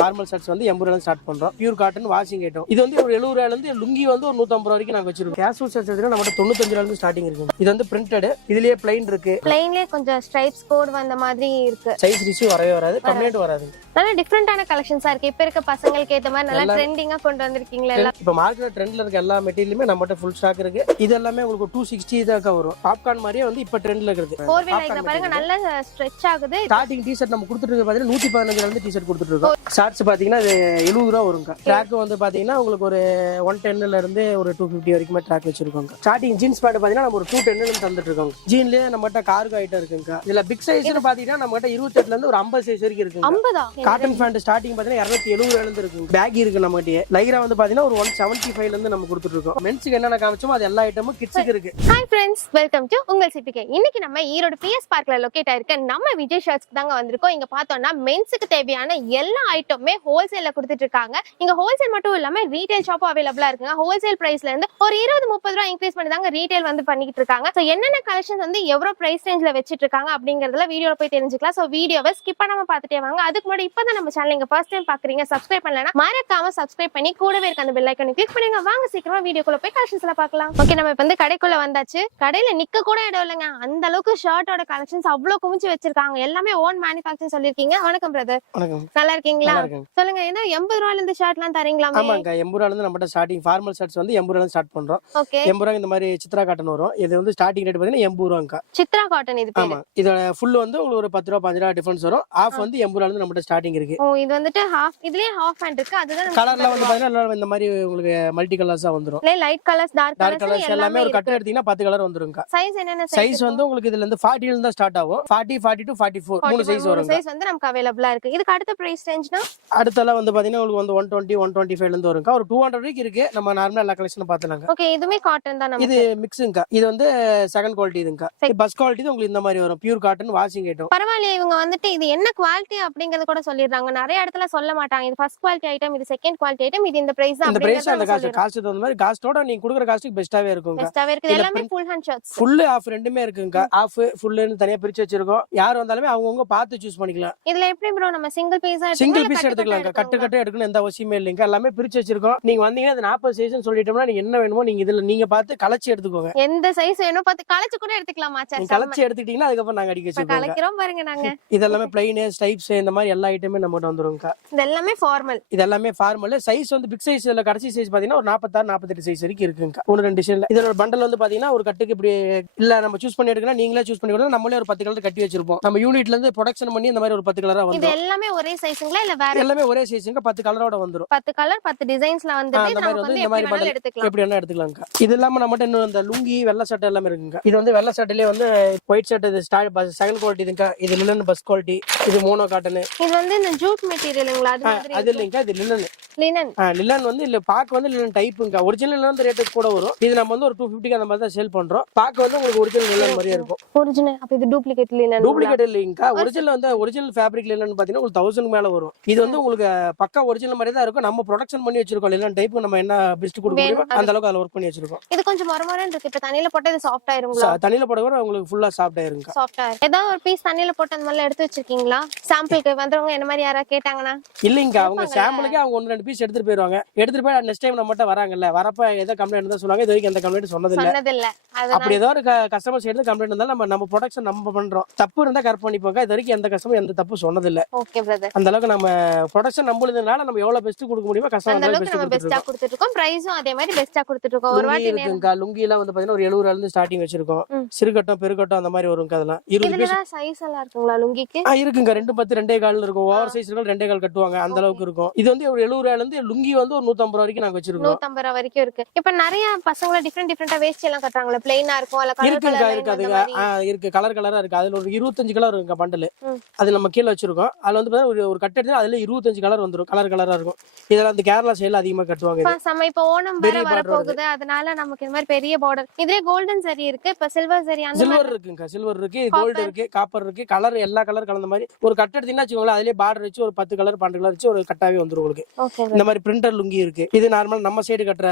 Formal shirts வந்து 80 ரூபாயில start பண்றோம். Pure cotton washing item. இது வந்து ஒரு 70 ரூபாயில இருந்து லுங்கி வந்து ஒரு 150 ரூபாய் வரைக்கும் நாங்க வச்சிருக்கோம். கேஷுவல் ஷர்ட்ஸ் வந்து நம்ம 95 ரூபாயில இருந்து ஸ்டார்டிங் இருக்கு. இது வந்து பிரிண்டட், இதுலயே பிளைன் இருக்கு. பிளைன்லயே கொஞ்சம் ஸ்ட்ரைப்ஸ் கோட் வந்த மாதிரி இருக்கு. சைஸ் இஷ்யூ வரவே வராது, கம்ப்ளைண்ட் வராது. நல்ல டிஃபரண்டான கலெக்ஷன்ஸா இருக்கு. இப்ப இருக்க பசங்களுக்கு ஏத்த மாதிரி நல்ல ட்ரெண்டிங்கா கொண்டு வந்திருக்கீங்களா எல்லாம். இப்ப மார்க்கெட்ல ட்ரெண்ட்ல இருக்க எல்லா மெட்டீரியலுமே நம்மட்ட ஃபுல் ஸ்டாக் இருக்கு. இது எல்லாமே உங்களுக்கு 260 தான் வரும். பாப்கார்ன் மாதிரியே வந்து இப்ப ட்ரெண்ட்ல இருக்குது. 4 லைன்ல பாருங்க நல்ல ஸ்ட்ரெச் ஆகுது. ஸ்டார்டிங் டி-ஷர்ட் நம்ம கொடுத்துட்டு இருக்க பாத்தீங்கன்னா 115 ல இருந்து டி-ஷர்ட் கொடுத்துட்டு இருக்கோம். ஷார்ட்ஸ் பாத்தீங்கன்னா அது 70 ரூபாய் வருங்க. ட்ராக் வந்து பாத்தீங்கன்னா உங்களுக்கு ஒரு 110 ல இருந்து ஒரு 250 வரைக்கும் ட்ராக் வச்சிருக்கோம். ஸ்டார்டிங் ஜீன்ஸ் பேண்ட் பாத்தீங்கன்னா நம்ம ஒரு 210 ல இருந்து தந்துட்டு இருக்கோம். ஜீன்லயே நம்மட்ட கார்கோ ஐட்டம் இருக்குங்க. இதுல பிக் சைஸ்னு பாத்தீங்கன்னா நம்மட்ட 28 ல இருந்து ஒரு 50 சைஸ் வரைக்கும் இருக்குங்க. 50 காட்டன் பேண்ட் ஸ்டார்டிங் பாத்தீங்கன்னா 270 ரூபாயில இருந்து இருக்கு. பேக் இருக்கு நம்மகிட்ட. லைக்ரா வந்து பாத்தீங்கன்னா ஒரு 175 ல இருந்து நம்ம கொடுத்துட்டு இருக்கோம். மென்ஸ்க்கு என்னென்ன காமிச்சோமோ அது எல்லா ஐட்டமும் கிட்ஸ்க்கு இருக்கு. ஹாய் ஃப்ரெண்ட்ஸ், வெல்கம் டு உங்கள் சிபிகே. இன்னைக்கு நம்ம ஈரோடு பிஎஸ் பார்க்ல லொகேட் ஆயிருக்க நம்ம விஜய் ஷர்ட்ஸ்க்கு தாங்க வந்திருக்கோம். இங்க பார்த்தோம்னா மென்ஸ்க்கு தேவையான எல்லா ஐட்டமுமே ஹோல்சேல்ல கொடுத்துட்டு இருக்காங்க. இங்க ஹோல்சேல் மட்டும் இல்லாம ரீட்டைல் ஷாப்பும் அவைலபிளா இருக்குங்க. ஹோல்சேல் பிரைஸ்ல இருந்து ஒரு 20-30 ரூபாய் இன்க்ரீஸ் பண்ணி தாங்க ரீட்டைல் வந்து பண்ணிட்டு இருக்காங்க. சோ என்னென்ன கலெக்ஷன்ஸ் வந்து எவ்வளவு பிரைஸ் ரேஞ்ச்ல வச்சிட்டு இருக்காங்க அப்படிங்கறதுல வீடியோல போய் தெரிஞ்சுக்கலாம். சோ வீடியோவை ஸ்கிப் பண்ணாம பார்த்துட்டே வாங்க. அதுக்கு முன்னாடி இப்பதான் நம்ம சேனல் இங்க ஃபர்ஸ்ட் டைம் பாக்குறீங்க, சப்ஸ்கிரைப் பண்ணலனா மறக்காம சப்ஸ்கிரைப் பண்ணி கூடவே இருக்க அந்த பெல் ஐகானை கிளிக் பண்ணுங்க. வாங்க சீக்கிரமா வீடியோக்குள்ள போய் கலெக்ஷன்ஸ் எல்லாம் பார்க்கலாம். ஓகே, நம்ம இப்ப வந்து கடைக்குள்ள வந்தாச்சு. கடையில நிக்க கூட இடம் இல்லைங்க. அந்த அளவுக்கு ஷர்ட்டோட கலெக்ஷன்ஸ் அவ்வளவு குமிச்சு வச்சிருக்காங்க. எல்லாமே ஓன் மேனுஃபேக்சர் சொல்லிருக்கீங்க. வணக்கம் பிரதர். வணக்கம். நல்லா இருக்கீங்களா? சொல்லுங்க, ஏன்னா 80 ரூபாயில இருந்து ஷர்ட் எல்லாம் தரீங்களா? ஆமாங்க, 80 ரூபாயில இருந்து நம்மட்ட ஸ்டார்டிங் ஃபார்மல் ஷர்ட்ஸ் வந்து 80 ரூபாயில ஸ்டார்ட் பண்றோம். ஓகே, 80 ரூபாய் இந்த மாதிரி சித்ரா காட்டன் வரும். இது வந்து ஸ்டார்டிங் ரேட் பாத்தீங்கன்னா 80 ரூபாங்க. சித்ரா காட்டன் இது பேரு. ஆமா, இதோட ஃபுல் வந்து உங்களுக்கு ஒரு 10 ரூபாய் 15 ரூபாய் டிஃபரன்ஸ் வரும். ஆஃப் வந்து 80 ரூபாயில இருந்து நம்மட்ட ஸ்டார்டிங் இருக்கு. ஓ, இது வந்துட்டு ஹாஃப், இதுலயே ஹாஃப் ஹேண்ட் இருக்கு. அதுதான் கலர்ல வந்து பாத்தீங்கன்னா இந்த மாதிரி உங்களுக்கு மல்டி கலர்ஸா வந்துரும். லைட் கலர்ஸ், டார்க் கலர்ஸ் எல்லாமே ஒரு கட்டு எடுத்தீங்கன்னா 10 கலர் வந்துருங்க. சைஸ் என்னென்ன சைஸ் வந்து உங்களுக்கு இதுல இருந்து 40 ல இருந்து ஸ்டார்ட் ஆகும். 40, 42, 44 மூணு சைஸ் வரும். சைஸ் வந்து நமக்கு அவேலபிளா இருக்கு. இதுக்கு அடுத்த பிரைஸ் ரேஞ்ச்னா அடுத்தல வந்து பாத்தீங்கன்னா உங்களுக்கு வந்து 120, 125 ல இருந்து வருங்க. ஒரு 200 வரைக்கும் இருக்கு. நம்ம நார்மலா எல்லா கலெக்ஷனும் பார்த்தலாங்க. ஓகே, இதுமே காட்டன் தான். இது மிக்ஸுங்க. இது வந்து செகண்ட் குவாலிட்டி இதுங்க. பஸ் குவாலிட்டி உங்களுக்கு இந்த மாதிரி வரும். Pure cotton washing item. பரவாயில்லை, இவங்க வந்துட்டு இது என்ன குவாலிட்டி அப்படிங்கறது கூட சொல்லிடுறாங்க. நிறைய இடத்துல சொல்ல மாட்டாங்க. இது ஃபர்ஸ்ட் குவாலிட்டி ஐட்டம், இது செகண்ட் குவாலிட்டி ஐட்டம், இது இந்த பிரைஸ் தான். இந்த பிரைஸ் அந்த காஸ்ட் தகுந்த மாதிரி காஸ்டோட நீங்க கொடுக்குற காஸ்ட்க்கு பெஸ்டாவே இருக்குங்க. பெஸ்டாவே இருக்கு. எல்லாமே full hand shirts. Full half ரெண்டுமே இருக்குங்க. ஆஃப் ஃபுல்லுன்னு தனியா பிரிச்சு வச்சிருக்கோம். யார் வந்தாலுமே அவங்கவங்க பார்த்து சூஸ் பண்ணிக்கலாம். இதுல எப்படி ப்ரோ நம்ம சிங்கிள் பீஸா எடுத்துக்கலாம். கட்டு எடுக்கணும் எந்த அவசியமே இல்லைங்க. எல்லாமே பிரிச்சு வச்சிருக்கோம். நீங்க வந்தீங்கன்னா அது 40 சைஸ்னு சொல்லிட்டோம்னா நீங்க என்ன வேணுமோ நீங்க இதுல நீங்க பார்த்து கலச்சி எடுத்துக்கோங்க. எந்த சைஸ் வேணும் பார்த்து கலச்சு கூட எடுத்துக்கலாமா? கலச்சி எடுத்துட்டீங்கன்னா அதுக்கப்புறம் நாங்க அடிக்க வச்சிருக்கோம். கலக்கிறோம் பாருங்க நாங்க. இதெல்லாமே பிளைன் ஸ்டைப்ஸ் இந்த மாதிரி எல்லா ஐட்டமே நம்மட்ட வந்துருங்க. இது எல்லாமே ஃபார்மல். இது எல்லாமே ஃபார்மல். சைஸ் வந்து பிக் சைஸ்ல கடைசி சைஸ் பாத்தீங்கன்னா ஒரு 46, 48 சைஸ் வரைக்கும் இருக்குங்க. ஒன்னு ரெண்டு டிசைன்ல. இதோட பண்டல் வந்து பாத்தீங்கன்னா ஒரு கட்டுக்கு இப்படி இல்ல நம்ம சூஸ் பண்ணி எடுக்கணும், நீங்களே சூஸ் பண்ணி கொடுங்க. நம்மளே ஒரு 10 கலர் கட்டி வச்சிருப்போம். நம்ம யூனிட்ல இருந்து ப்ரொடக்ஷன் பண்ணி இந்த மாதிரி ஒரு 10 கலரா வந்து. இது எல்லாமே ஒரே சைஸ்ங்களா இல்ல வேற? எல்லாமே ஒரே சைஸ்ங்க. 10 கலரோட வந்துரும். 10 கலர் 10 டிசைன்ஸ்ல வந்துட்டு நம்ம வந்து இந்த மாதிரி பண்டல் எடுத்துக்கலாம். எப்படி வேணா எடுத்துக்கலாம்ங்க. இது இல்லாம நம்மட்ட இன்னும் இந்த லுங்கி வெள்ளை சட்டை எல்லாமே இருக்குங்க. இது வந்து வெள்ளை சட்டையிலே வந்து ஒயிட் ஷர்ட் இது செகண்ட் குவாலிட்டி இதுங்க. இது லினன் பஸ் குவாலிட்டி. இது மோனோ காட்டன். இது வந்து இந்த ஜூட் மெட்டீரியல்ங்களா? அது மாதிரி அது இல்லங்க. இது லினன். லினன் வந்து இல்ல பாக்க வந்து லினன் டைப்புங்க. ஒரிஜினல் வந்து ரேட் கூட வரும். இது நம்ம வந்து ஒரு 250 அந்த மாதிரி தான் சேல் பண்றோம். பாக்க வந்து உங்களுக்கு ஒரிஜினல் லினன் மாதிரியே இருக்கும். ஒரிஜினல். அப்ப இது டூப்ளிகேட் லினன். டூப்ளிகேட் இல்லங்க. ஒரிஜினல் வந்து ஒரிஜினல் ஃபேப்ரிக் லினன் பாத்தீங்கன்னா உங்களுக்கு 1000 மேல வரும். இது வந்து உங்களுக்கு பக்கா ஒரிஜினல் மாதிரி தான் இருக்கும். நம்ம ப்ரொடக்ஷன் பண்ணி வச்சிருக்கோம். லினன் டைப் நம்ம என்ன பெஸ்ட் கொடுக்க முடியுமோ அந்த அளவுக்கு அதுல வர்க் பண்ணி வச்சிருக்கோம். இது கொஞ்சம் மொரமொரன்னு இருக்கு. இப்ப தண்ணில போட்டா இது சாஃப்ட் ஆயிருங்களா? தண்ணில போட்டா உங்களுக்கு ஃபுல்லா சாஃப்ட் ஆயிருங்க. சாஃப்ட் ஆயிரும். ஏதாவது ஒரு பீஸ் தண்ணில போட்டு அந்த மாதிரி எடுத்து வச்சிருக்கீங்களா? சாம்பிளுக்கு வந்தவங்க என்ன மாதிரி யாரா கேட்டாங்கன்னா? இல்லங்க, அவங்க சாம்பிளுக்கு அவங்க 1-2 பீஸ் எடுத்துட்டு போயிருவாங்க. எடுத்துட்டு போய் நெக்ஸ்ட் டைம் நம்மட்ட வராங்கல்ல, வரப்ப ஏதோ கம்ப்ளைண்ட் தான் சொல்லுவாங்க. இது வரைக்கும் எந்த கம்ப்ளைண்ட் சொன்னதில்ல. அப்படி ஏதோ ஒரு கஸ்டமர் சைடு கம்ப்ளைண்ட் இருந்தாலும் நம்ம ப்ரொடக்ஷன் நம்ம பண்றோம். தப்பு இருந்தா கரெக்ட் பண்ணிப்போங்க. இது வரைக்கும் எந்த கஸ்டமர் எந்த தப்பு சொன்னதில்ல. Okay brother. அந்த அளவுக்கு நம்ம ப்ரொடக்ஷன் நம்புறதுனால நம்ம எவ்வளவு பெஸ்ட் கொடுக்க முடியுமோ கஸ்டமர் பெஸ்டா கொடுத்துட்டு இருக்கோம். பிரைஸும் அதே மாதிரி பெஸ்டா கொடுத்துட்டு இருக்கோம். ஒரு வாட்டி இருக்குங்க. லுங்கி எல்லாம் வந்து பாத்தீங்கன்னா ஒரு 70 ரூபாயில இருந்து ஸ்டார்டிங் வச்சிருக்கோம். சிறுகட்டம் பெருகட்டம் அந்த மாதிரி வருங்க. அதெல்லாம் 20 பீஸ் சைஸ் எல்லாம் இருக்குங்களா லுங்கிக்கு? இருக்குங்க. 2-10 2.25 இருக்கும். ஓவர் சைஸ் இருக்கும். 2.25 கட்டுவாங்க. அந்த அளவுக்கு இருக்கும். இது வந்து ஒரு 70 ரூபாயில இருந்து லுங்கி வந்து ஒரு 150 ரூபாய் வரைக்கும் நாங்க வச்சிருக்கோம். 150 ரூபாய் வரைக்கும் இருக்கு. இப்ப நிறைய பசங்க டிஃபரெண்டா வேஸ்ட் எல்லாம் கட்டுறாங்களா? பிளைனா இருக்கும் அல்ல கலர் கலரா இருக்கு. கலர் கலரா இருக்கு. அதுல ஒரு 25 கலர் இருக்குங்க பண்டல். அது நம்ம கீழ வச்சிருக்கோம். அதுல வந்து ஒரு கட்டு எடுத்து அதுல 25 கலர் வந்துரும். கலர் கலரா இருக்கும். இதெல்லாம் அந்த கேரளா சைடுல அதிகமா கட்டுவாங்க. இப்ப ஓணம் வர போகுது. அதனால நமக்கு இந்த மாதிரி பெரிய பார்டர். இதுல கோல்டன் சரி இருக்கு. இப்ப சில்வர் சரி அந்த சில்வர் இருக்குங்க. சில்வர் இருக்கு, கோல்ட் இருக்கு, காப்பர் இருக்கு. கலர் எல்லா கலர் கலந்த மாதிரி ஒரு கட்டு எடுத்தீங்கன்னா வச்சுக்கோங்களேன். அதுலயே பார்டர் வச்சு ஒரு 10 கலர் 12 கலர் வச்சு ஒரு கட்டாவே வந்துரும் உங்களுக்கு. ஓகே இந்த மாதிரி பிரிண்டர் லுங்கி இருக்கு. இது நார்மல் நம்ம சைடு கட்டுற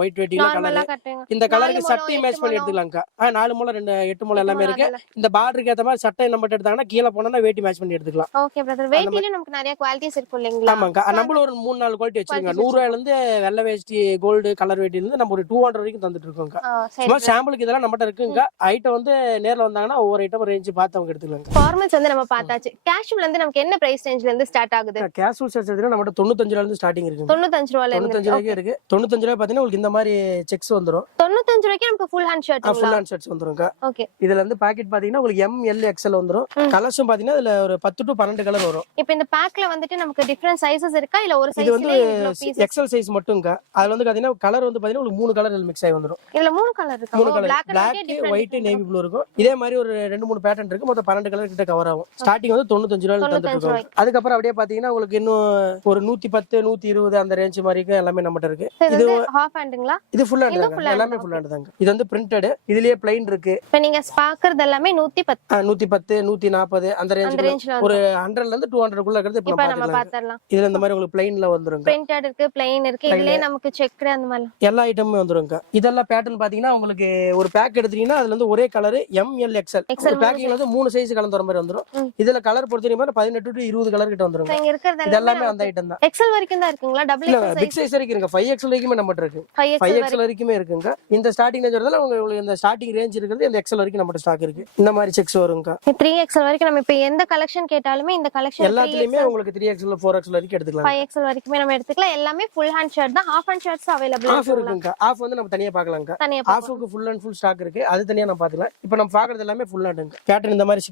ஒயிட் வெயிட்டிங் நார்மலா கலர். கட்டுங்க. இந்த கலருக்கு 4 சட்டை மேட்ச் பண்ணி எடுத்துக்கலாம்க்கா. 4 முளை 2 8 முளை எல்லாமே இருக்கு. இந்த பார்டருக்கு ஏத்த மாதிரி சட்டை நம்ம எடுத்தாங்கன்னா கீழே போனா வேட்டி மேட்ச் பண்ணி எடுத்துக்கலாம். Okay brother. வெயிட்டில நமக்கு நிறைய குவாலிட்டிஸ் இருக்கும் இல்லீங்களா? ஆமாங்க. நம்மள ஒரு 3-4 குவாலிட்டி வச்சிருக்கோம். 100 ரூபாயில இருந்து வெள்ளை வேஷ்டி கோல்டு கலர் வேட்டில இருந்து நம்ம ஒரு 200 வரைக்கும் தந்துட்டு இருக்கோம்க்கா. சும்மா சாம்பிளுக்கு இதெல்லாம் நம்மட்ட இருக்குங்க. ஐட்டம் வந்து நேர்ல வந்தாங்கன்னா ஒவ்வொரு ஐட்டம் ரேஞ்ச் பார்த்து அவங்க எடுத்துக்கலாங்க. ஃபார்மல்ஸ் வந்து நம்ம பார்த்தாச்சு. கேஷுவல் வந்து நமக்கு என்ன பிரைஸ் ரேஞ்ச்ல இருந்து ஸ்டார்ட் ஆகுது? கேஷுவல் ஷர்ட்ஸ் எடுத்தா நம்மட்ட 95 ரூபாயில இருந்து ஸ்டார்டிங் இருக்கு. 95 ரூபாயில இருந்து 95 ரூபாய்க்கு இருக்கு. 95 ரூபாய் பாத்தீங்கன்னா உங்களுக்கு இந்த மாதிரி செக்ஸ் வந்துரும். 95 ரூபாய்க்கு நமக்கு full hand shirt full hand shirts வந்துரும்க்கா. ஓகே. இதுல இருந்து பாக்கெட் பாத்தீங்கன்னா உங்களுக்கு M L XL வந்துரும். கலர்ஸும் பாத்தீங்கன்னா இதுல ஒரு 10 to 12 கலர் வரும். இப்போ இந்த பேக்ல வந்துட்டு நமக்கு டிஃபரண்ட் சைஸஸ் இருக்கா இல்ல ஒரு இது வந்து சைஸ்ல இவ்ளோ பீஸ்? XL size மட்டும்க்கா. அதுல வந்து பாத்தீங்கன்னா கலர் வந்து பாத்தீங்கன்னா உங்களுக்கு 3 கலர் மிக்ஸ் ஆகி வந்துரும். இதுல 3 கலர் இருக்கா? 3 colour. Black Black, white, navy blue இருக்கும். இதே மாதிரி ஒரு 2-3 பேட்டர்ன் இருக்கு. மொத்தம் 12 கலர் கிட்ட கவர் ஆகும். ஸ்டார்டிங் வந்து 95 ரூபாயில தந்துட்டு இருக்கோம். அதுக்கு அப்புறம் அப்படியே பாத்தீங்கன்னா உங்களுக்கு இன்னும் ஒரு 110 120 அந்த ரேஞ்ச் மாதிரி எல்லாமே நம்மட்ட இருக்கு. இது ஹாஃப் ஹேண்டுங்களா? இது ஃபுல் ஹேண்ட் தான். எல்லாமே ஃபுல் ஹேண்ட் தாங்க. இது வந்து பிரிண்டட். இதுலயே ப்ளைன் இருக்கு. இப்போ நீங்க பாக்குறது எல்லாமே 110 110 140 அந்த ரேஞ்ச்ல ஒரு 100ல இருந்து 200 குள்ள இருக்கிறது இப்ப நம்ம பாத்தறலாம். இதுல இந்த மாதிரி உங்களுக்கு ப்ளைன்ல வந்துருங்க. பிரிண்டட் இருக்கு, ப்ளைன் இருக்கு. இதுலயே நமக்கு செக்ட் அந்த மாதிரி எல்லா ஐட்டமும் வந்துருங்க. இதெல்லாம் பேட்டர்ன் பாத்தீங்கன்னா உங்களுக்கு ஒரு பேக் எடுத்தீங்கன்னா அதுல இருந்து ஒரே கலர் M L XL. ஒரு பேக்கிங்ல வந்து 3 சைஸ் கலந்து வர மாதிரி வந்துரும். இதுல கலர் பொறுத்தவரைக்கும் 18 to 20 கலர் கிட்ட வந்துருங்க. இங்க இருக்கிறது இதெல்லாம் அந்த ஐட்டம் தான். XL வரைக்கும் தான் இருக்குங்களா? டபுள் XL பிக் சைஸ் வரைக்கும் இருக்கு. 5XL வரைக்கும் நம்மட்ட இருக்கு. 5XL வரைக்குமே இருக்குங்க. இந்த ஸ்டார்டிங் ரேஞ்ச் வரதுல உங்களுக்கு இந்த ஸ்டார்டிங் ரேஞ்ச் இருக்குது. இந்த XL வரைக்கும் நம்மட்ட ஸ்டாக் இருக்கு. இந்த மாதிரி செக்ஸ் வருங்க. 3XL வரைக்கும் நம்ம இப்ப எந்த கலெக்ஷன் கேட்டாலுமே இந்த கலெக்ஷன் எல்லாத்துலயுமே உங்களுக்கு 3XL 4XL வரைக்கும் எடுத்துக்கலாம். 5XL வரைக்குமே நம்ம எடுத்துக்கலாம். எல்லாமே ஃபுல் ஹேண்ட் ஷர்ட் தான். Half hand shirts available half இருக்குங்க. ஆஃப் வந்து நம்ம தனியா பார்க்கலாங்க. ஆஃப்க்கு ஃபுல் அண்ட் ஃபுல் ஸ்டாக் இருக்கு. அது தனியா நம்ம பாத்துக்கலாம். இப்போ நம்ம பாக்குறது எல்லாமே ஃபுல் ஹேண்டுங்க. பேட்டர்ன் இந்த மாதிரி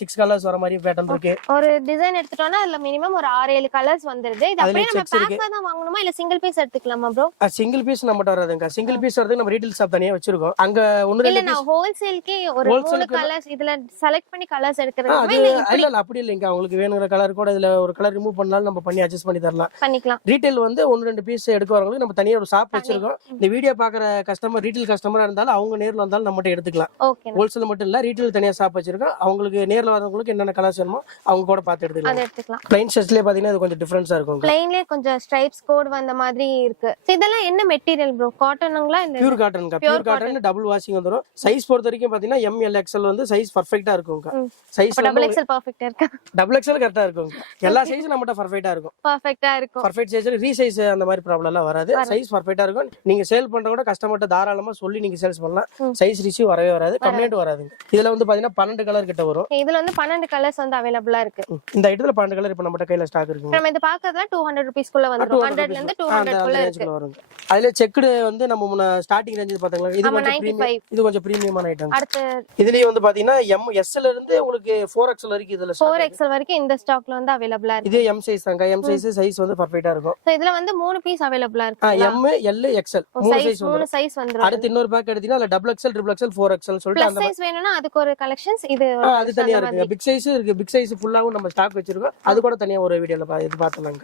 6 கலர்ஸ் வர மாதிரி பேட்டர்ன் இருக்கு. ஒரு டிசைன் எடுத்துட்டோம்னா அதுல மினிமம் ஒரு 6-7 கலர்ஸ் வந்துருது. இது அப்படியே நம்ம பேக்கா தான் வாங்கணுமா இல்ல சிங்கிள் பீஸ் எடுத்துக்கலாமா ப்ரோ? சிங்கிள் பீஸ் நம்மட்ட வராதுங்க. சிங்கிள் பீஸ் வரது நம்ம ரீட்டைல் ஷாப் தனியா வச்சிருக்கோம். அங்க ஒன்னு இல்ல நான் ஹோல்சேல்க்கே ஒரு 3 கலர்ஸ் இதுல செலக்ட் பண்ணி கலர்ஸ் எடுக்கறது இல்ல அப்படி இல்லங்க. உங்களுக்கு வேணுங்கிற கலர் கூட இதுல ஒரு கலர் ரிமூவ் பண்ணாலும் நம்ம பண்ணி அட்ஜஸ்ட் பண்ணி தரலாம். பண்ணிக்கலாம். ரீட்டைல் வந்து 1-2 பீஸ் எடுக்க வரவங்களுக்கு நம்ம தனியா ஒரு ஷாப் வச்சிருக்கோம். இந்த வீடியோ பாக்குற கஸ்டமர் ரீட்டைல் கஸ்டமரா இருந்தாலும் அவங்க நேர்ல வந்தாலும் நம்மட்ட எடுத்துக்கலாம். ஓகே. ஹோல்சேல் மட்டும் இல்ல ரீட்டைல் தனியா ஷாப் வச்சிருக்கோம். அவங்களுக்கு நேர்ல வரவங்களுக்கு என்னென்ன கலர்ஸ் வேணுமோ அவங்க கூட பார்த்து எடுத்துக்கலாம். பிளைன் ஷர்ட்ஸ்லயே பாத்தீங்கன்னா இது கொஞ்சம் டிஃபரன்ஸா இருக்கும். பிளைன்லயே கொஞ்சம் ஸ்ட்ரைப்ஸ் கோட் வந்த மாதிரி இருக்கு. இதெல்லாம் என்ன மெட்டீரியல் ப்ரோ? காட்டனுங்களா இல்ல பியூர் காட்டன்ங்க? பியூர் காட்டன் டபுள் வாஷிங் வந்துரும். சைஸ் பொறுத்த வரைக்கும் பாத்தீங்கன்னா M L XL வந்து சைஸ் பெர்ஃபெக்ட்டா இருக்கும்ங்க. சைஸ் டபுள் XL பெர்ஃபெக்ட்டா இருக்கு. டபுள் XL கரெக்ட்டா இருக்கும்ங்க. எல்லா சைஸும் நம்மட்ட பெர்ஃபெக்ட்டா இருக்கும். பெர்ஃபெக்ட்டா இருக்கும். பெர்ஃபெக்ட் சைஸ்ல ரீசைஸ் அந்த மாதிரி ப்ராப்ளம் எல்லாம் வராது. சைஸ் பெர்ஃபெக்ட்டா இருக்கும். நீங்க சேல் பண்ற கூட கஸ்டமர்ட்ட தாராளமா சொல்லி நீங்க சேல்ஸ் பண்ணலாம். சைஸ் ரிசீவ் வரவே வராது. கம்ப்ளைண்ட் வராதுங்க. இதுல வந்து பாத்தீங்கன்னா 12 கலர் கிட்ட வரும். இதுல வந்து 12 கலர்ஸ் வந்து அவேலபிளா இருக்கு. இந்த ஐட்டத்துல 12 கலர் இப்ப நம்மட்ட கையில ஸ்டாக் இருக்கு. நம்ம இது பாக்குறதுல 200 ரூபீஸ் குள்ள வந்துரும். 100ல இருந்து 200 குள்ள இருக்கு. அதுல செக்டு வந்து நம்ம முன்ன ஸ்டார்டிங் ரேஞ்ச் பாத்தீங்களா? இது கொஞ்சம் பிரீமியம். இது கொஞ்சம் பிரீமியமான ஐட்டம். அடுத்து இதுலயே வந்து பாத்தீங்கன்னா M S ல இருந்து உங்களுக்கு 4XL வரைக்கும் இதுல 4XL வரைக்கும் இந்த ஸ்டாக்ல வந்து அவேலபிளா இருக்கு. இது M சைஸ் தாங்க. M சைஸ் வந்து பெர்ஃபெக்ட்டா இருக்கும். சோ இதுல வந்து 3 பீஸ் அவேலபிளா இருக்கு. M L XL 3 சைஸ் வந்துரும். அடுத்து இன்னொரு பேக் எடுத்தீங்கன்னா அதுல double XL triple XL 4XL சொல்லிட்டு அந்த சைஸ் வேணும்னா அதுக்கு ஒரு கலெக்ஷன்ஸ் இது அது தனியா இருக்கு. பிக் சைஸ் இருக்கு. பிக் சைஸ் ஃபுல்லாவும் நம்ம ஸ்டாக் வச்சிருக்கோம். அது கூட தனியா ஒரு வீடியோல இது பார்த்தலாங்க.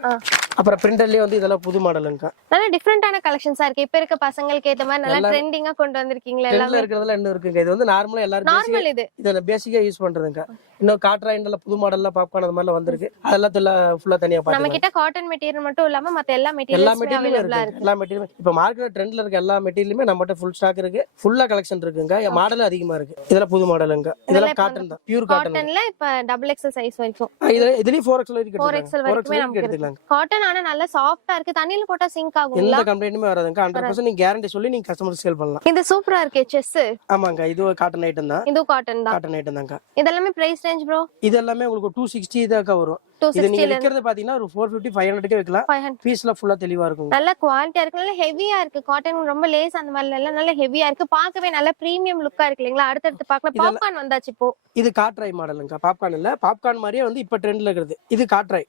அப்புறம் பிரிண்டர்லயே வந்து இதெல்லாம் புது மாடலுங்க. நல்ல டிஃபரண்டான கலெக்ஷன்ஸா இருக்கு. இப்ப இருக்க பசங்களுக்கு ஏத்த மாதிரி நல்ல ட்ரெண்டிங்கா கொண்டு வந்திருக்கீங்களா? எல்லாமே இருக்குறதுல இன்னும் இருக்குங்க. இது வந்து நார்மலா எல்லாரும் நார்மல் இதுல பேசிக்கா யூஸ் பண்றதுங்க. இன்னும் காட்ரா இண்டல புது மாடல்ல பாப்கார்ன் அந்த மாதிரி வந்திருக்கு. அதெல்லாம் ஃபுல்லா தனியா பாருங்க. நம்ம கிட்ட காட்டன் மெட்டீரியல் மட்டும் இல்லாம மத்த எல்லா மெட்டீரியலும் அவேலபிளா இருக்கு. எல்லா மெட்டீரியல் இப்ப மார்க்கெட்ல ட்ரெண்ட்ல இருக்க எல்லா மெட்டீரியலுமே நம்மட்ட ஃபுல் ஸ்டாக் இருக்கு. ஃபுல்லா கலெக்ஷன் இருக்குங்க. மாடல் அதிகமா இருக்கு. இதெல்லாம் புது மாடலுங்க. இதெல்லாம் காட்டன் தான். பியூர் காட்டன்ல இப்ப டபுள் XL சைஸ் வரைக்கும். இதுலயே 4XL வரைக்கும் 4XL வரைக்கும் எடுத்துக்கலாம். காட்டன் ஆனா நல்ல சாஃப்ட்டா இருக்கு. தண்ணில போட்டா சிங்க் ஆகும்ல? எந்த கம்ப்ளைண்ட்டுமே வராதுங்க. 100% நீங்க கேரண்டி சொல்லி நீங்க கஸ்டமர் சேல் பண்ணலாம். இது சூப்பரா இருக்கு. செஸ் ஆமாங்க. இது காட்டன் ஐட்டம் தான். இது காட்டன் தான். காட்டன் ஐட்டம் தாங்க. இதெல்லாம் பிரைஸ் ரேஞ்ச் ப்ரோ? இதெல்லாம் உங்களுக்கு 260 தாக்க வரும். இது நீங்க விக்கிறது பாத்தீங்கன்னா ஒரு 450 500 க்கு விக்கலாம். பீஸ்ல ஃபுல்லா தெளிவா இருக்கும். நல்ல குவாலிட்டியா இருக்கு. நல்ல ஹெவியா இருக்கு. காட்டன் ரொம்ப லேஸ் அந்த மாதிரி எல்லாம் நல்ல ஹெவியா இருக்கு. பார்க்கவே நல்ல பிரீமியம் லுக்கா இருக்கு இல்லீங்களா? அடுத்து பார்க்கலாம். பாப்கார்ன் வந்தாச்சு இப்போ. இது காட்ராய் மாடலுங்க. பாப்கார்ன் இல்ல. பாப்கார்ன் மாதிரியே வந்து இப்ப ட்ரெண்ட்ல இருக்குது. இது காட்ராய்.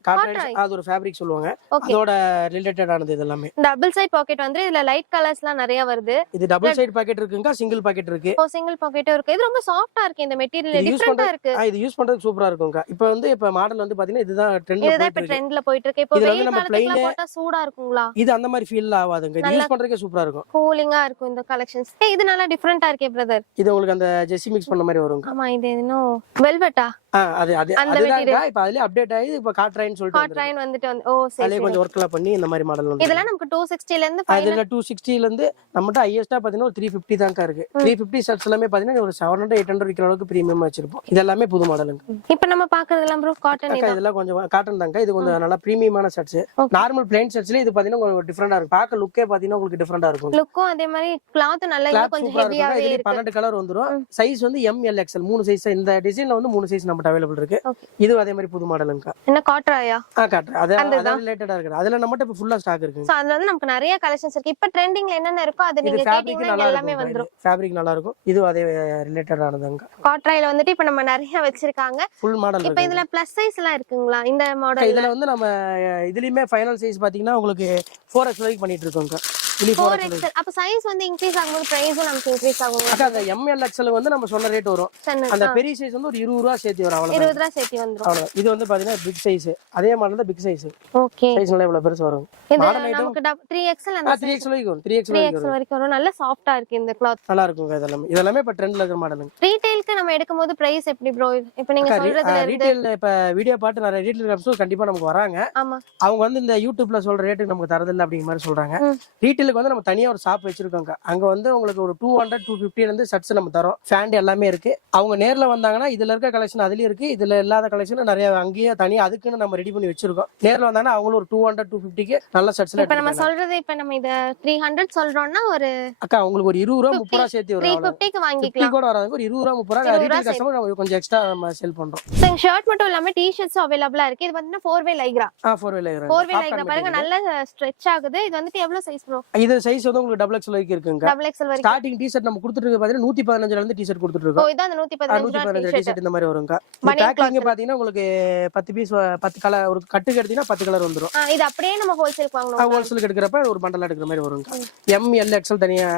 அது ஒரு ஃபேப்ரிக் சொல்லுவாங்க. அதோட ரிலேட்டட் ஆனது இதெல்லாம். டபுள் சைடு பாக்கெட் வந்து இதுல லைட் கலர்ஸ்லாம் நிறைய வருது. இது டபுள் சைடு பாக்கெட் இருக்குங்க. சிங்கிள் பாக்கெட் இருக்கு. சிங்கிள் பாக்கெட்டும் இருக்கு. இது ரொம்ப சாஃப்ட்டா இருக்கு. இந்த மெட்டீரியல் டிஃபரண்டா இருக்கு. இது யூஸ் பண்றது சூப்பரா இருக்குங்க. இப்ப மாடல் வந்து பாத்தீங்கன்னா இதுதான் ட்ரெண்ட்ல போயிட்டு இருக்கு. இப்போ வெயில் காலத்துல போட்டா சூடா இருக்குங்களா? இது அந்த மாதிரி ஃபீல் ஆகாதுங்க. இது யூஸ் பண்றதுக்கே சூப்பரா இருக்கும். கூலிங்கா இருக்கும் இந்த கலெக்ஷன்ஸ். இது நல்லா டிஃபரண்டா இருக்கே பிரதர். இது உங்களுக்கு அந்த ஜெர்சி மிக்ஸ் பண்ண மாதிரி வரும். ஆமா. இது இன்னும் வெல்வெட்டா? அது அது அந்த அதுதாங்க இப்ப அதுலயே அப்டேட் ஆகி இப்ப காட்ராயின்னு சொல்லிட்டு காட்ராயின் வந்துட்டு ஓ சரி அதுலயே கொஞ்சம் ஒர்க் எல்லாம் பண்ணி இந்த மாதிரி மாடல் வந்து இதெல்லாம் நமக்கு 260 ல இருந்து அதுல 260 ல இருந்து நம்மகிட்ட ஹையஸ்டா பாத்தீங்கன்னா ஒரு 350 தான்க்கா இருக்கு 350 ஷர்ட்ஸ் எல்லாமே பாத்தீங்கன்னா ஒரு 700 800 விக்கிற அளவுக்கு பிரீமியம் வச்சிருப்போம் இது எல்லாமே புது மாடலுங்க இப்ப நம்ம பாக்குறதெல்லாம் ப்ரோ காட்டன் அக்கா இதெல்லாம் கொஞ்சம் காட்டன் தாங்க இது கொஞ்சம் நல்லா பிரீமியமான ஷர்ட்ஸ் நார்மல் பிளைன் ஷர்ட்ஸ்ல இது பாத்தீங்கன்னா உங்களுக்கு டிஃபரெண்டா இருக்கும் பார்க்க லுக்கே பாத்தீங்கன்னா உங்களுக்கு டிஃபரெண்டா இருக்கும் லுக்கும் அதே மாதிரி கிளாத் நல்லா கிளாத் கொஞ்சம் சூப்பரா இருக்கும் ஹெவியாவே இதுல இருக்கு 12 கலர் வந்துரும் சைஸ் வந்து எம் எல் எக்ஸ்எல் 3 சைஸ் இந்த டிசைன்ல வந்து 3 சைஸ் நம்மட்ட அவைலபிள் இருக்கு Okay. இது அதே மாதிரி புது மாடலுங்கக்கா என்ன காட்ராயா காட்டுறேன் அது ரிலேட்டடா இருக்கு அதுல நம்மட்ட இப்ப ஃபுல்லா ஸ்டாக் இருக்குங்க சோ அதுல வந்து நமக்கு நிறைய கலெக்ஷன்ஸ் இருக்கு இப்ப ட்ரெண்டிங்ல என்னென்ன இருக்கோ அது இது நீங்க ஃபேப்ரிக் கேட்டீங்கன்னா நல்லா எல்லாமே இருக்கும் வந்துரும் ஃபேப்ரிக் நல்லா இருக்கும் இது அதே ரிலேட்டடானதுங்க காட்ராயில வந்துட்டு இப்ப நம்ம நிறைய வச்சிருக்காங்க ஃபுல் மாடல் இப்ப இருக்கு இதுல பிளஸ் சைஸ் எல்லாம் இருக்குங்களா இந்த மாடல் இதுல வந்து நம்ம இதுலயுமே ஃபைனல் சைஸ் பாத்தீங்கன்னா உங்களுக்கு 4x வரைக்கும் பண்ணிட்டு இருக்கோங்க இனி 4x 4XL அப்ப சைஸ் வந்து இன்க்ரீஸ் ஆகும்போது பிரைஸும் நமக்கு இன்க்ரீஸ் ஆகும் அக்கா அந்த எம்எல்எக்ஸ்எல் வந்து நம்ம சொன்ன ரேட் வரும் அந்த பெரிய சைஸ் வந்து ஒரு 20 ரூபா சேர்த்து வரும் அவ்வளவு 20 ரூபாய் சேர்த்து வந்துரும் அவ்வளவு இது வந்து பாத்தீங்கன்னா பிக் சைஸ் அதே மாடல் தான் பிக் சைஸ் ஓகே சைஸ் நல்லா இவ்வளவு பெருசு வரும் இது மாடல் ஐட்டம் நமக்கு 3XL அந்த 3x வரைக்கும் வரும் 3x வரைக்கும் 3XL வரைக்கும் வரும் நல்ல சாஃப்ட்டா இருக்கு இந்த கிளாத் நல்லா இருக்குங்க இதெல்லாமே இப்ப ட்ரெண்ட்ல இருக்கிற மாடலுங்க ரீட்டைலுக்கு நம்ம எடுக்கும்போது பிரைஸ் எப்படி ப்ரோ இப்ப நீங்க சொல்றதுல இருந்து ரீட்டைல்ல இப்ப வீடியோ பார்த்து நிறைய ரீட்டைல் கஸ்டமர்ஸ் கண்டிப்பா நமக்கு வராங்க ஆமா அவங்க வந்து இந்த யூடியூப்ல சொல்ற ரேட்டுக்கு நமக்கு தரதில்லை அப்படிங்கிற மாதிரி சொல்றாங்க ரீட்டைலுக்கு வந்து நம்ம தனியா ஒரு ஷாப் வச்சிருக்கோங்க அங்க வந்து உங்களுக்கு ஒரு 200 250 இருந்து ஷர்ட்ஸ் நம்ம தரோம் ஃபேண்ட் எல்லாமே இருக்கு அவங்க நேர்ல வந்தாங்கன்னா இதுல இருக்க கலெக்ஷன் அதுலயும் இருக்கு இதுல இல்லாத கலெக்ஷன் நிறைய அங்கேயே தனியா அதுக்குன்னு நம்ம ரெடி பண்ணி வச்சிருக்கோம் நேர்ல வந்தாங்கன்னா அவங்களும் ஒரு 200 250க்கு நல்ல ஷர்ட்ஸ் இப்ப நம்ம சொல்றது இப்ப நம்ம இத 300 சொல்றோம்னா ஒரு அக்கா உங்களுக்கு ஒரு 20 ரூபா 30 ரூபா சேர்த்து வரும் 350 க்கு 50 வாங்கிக்கலாம் கூட வராது ஒரு 20 ரூபா 30 ரூபா ரீட்டைல் கஸ்டமர் நம்ம கொஞ்சம் எக்ஸ்ட்ரா நம்ம செல் பண்றோம் சோ ஷர்ட் மட்டும் இல்லாம டி-ஷர்ட்ஸ் அவேலபிளா இருக்கு இது வந்து 4-way Lycra 4-way Lycra 4-way Lycra பாருங்க நல்ல ஸ்ட்ரெச் ஆகுது இது வந்துட்டு எவ்வளவு சைஸ் ப்ரோ இது சைஸ் வந்து உங்களுக்கு டபுள் எக்ஸ்எல் வரைக்கும் இருக்குங்க XXL வரைக்கும் ஸ்டார்டிங் டி-ஷர்ட் நம்ம கொடுத்துட்டு இருக்கு பாத்தீங்கன்னா 115 ல இருந்து டி-ஷர்ட் கொடுத்துட்டு ஓ இருக்கோம் இது அந்த 115 டி-ஷர்ட் இந்த மாதிரி வருங்க பேக்கிங் பாத்தீங்கன்னா உங்களுக்கு 10 பீஸ் 10 கலர் ஒரு கட்டுக்கு எடுத்தீங்கன்னா 10 கலர் வந்துரும் இது அப்படியே நம்ம ஹோல்சேலுக்கு வாங்கணும் ஹோல்சேலுக்கு எடுக்கிறப்ப ஒரு பண்டல் எடுக்கிற மாதிரி வருங்க எம் எல் எக்ஸ்எல் தனியா